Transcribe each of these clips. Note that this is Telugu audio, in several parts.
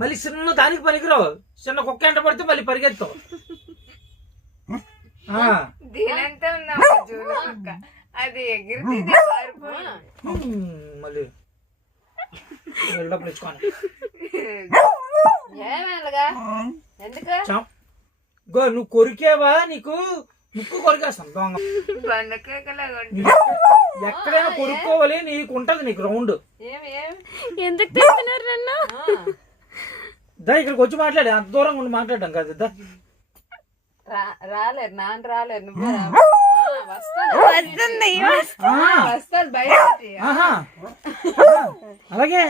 మళ్ళీ చిన్న దానికి పనికిరావు. చిన్న కుక్క ఎంట పడితే మళ్ళీ పరిగెత్తావు. మళ్ళీ నువ్వు కొరికేవా? నీకు ముక్కు కొరికేస్తాను దొంగ. ఎక్కడైనా కొరుక్కోవాలి, నీకు ఉంటది నీకు రౌండ్. ఎందుకు తింటున్నారు నన్ను? దా ఇక్కడికి వచ్చి మాట్లాడే, అంత దూరంగా ఉండి మాట్లాడడం కాదు. దా రాలేదు, నాన్న రాలేదు, నువ్వు అలాగే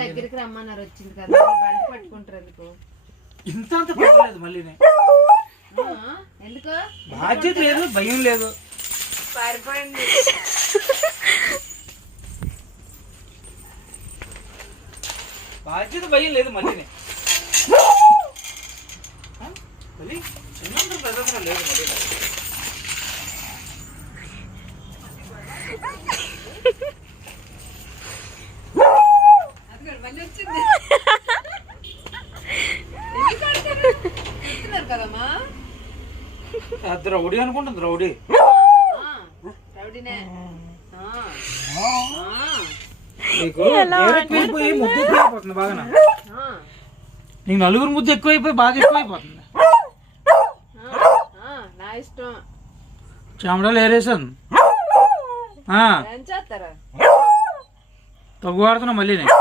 దగ్గరికి రమ్మన్నారు, వచ్చింది కదా బండి పట్టుకుంటారు. ఎందుకు ఇంత అంత పర్వాలేదు. మళ్ళీ ఎందుకు బాధ్యత లేదు, భయం లేదు. పారిపోయింది. బాధ్యత భయం లేదు. మళ్ళీ మళ్ళీ చిన్నంత ప్రదర్శన లేదు. మళ్ళీ వచ్చింది కదమ్మా. అది రౌడీ అనుకుంటుంది. రౌడీ రౌడీనే. నీకు ఎక్కువైపోయి ముద్దు ఎక్కువైపోతుంది బాగా. నీకు నలుగురు ముద్దు ఎక్కువైపోయి బాగా ఎక్కువైపోతుంది. నా ఇష్టం. చెమటలు ఏరేసాను. ఏం చేస్తారా? తగ్గు వాడుతున్నా మళ్ళీ నేను.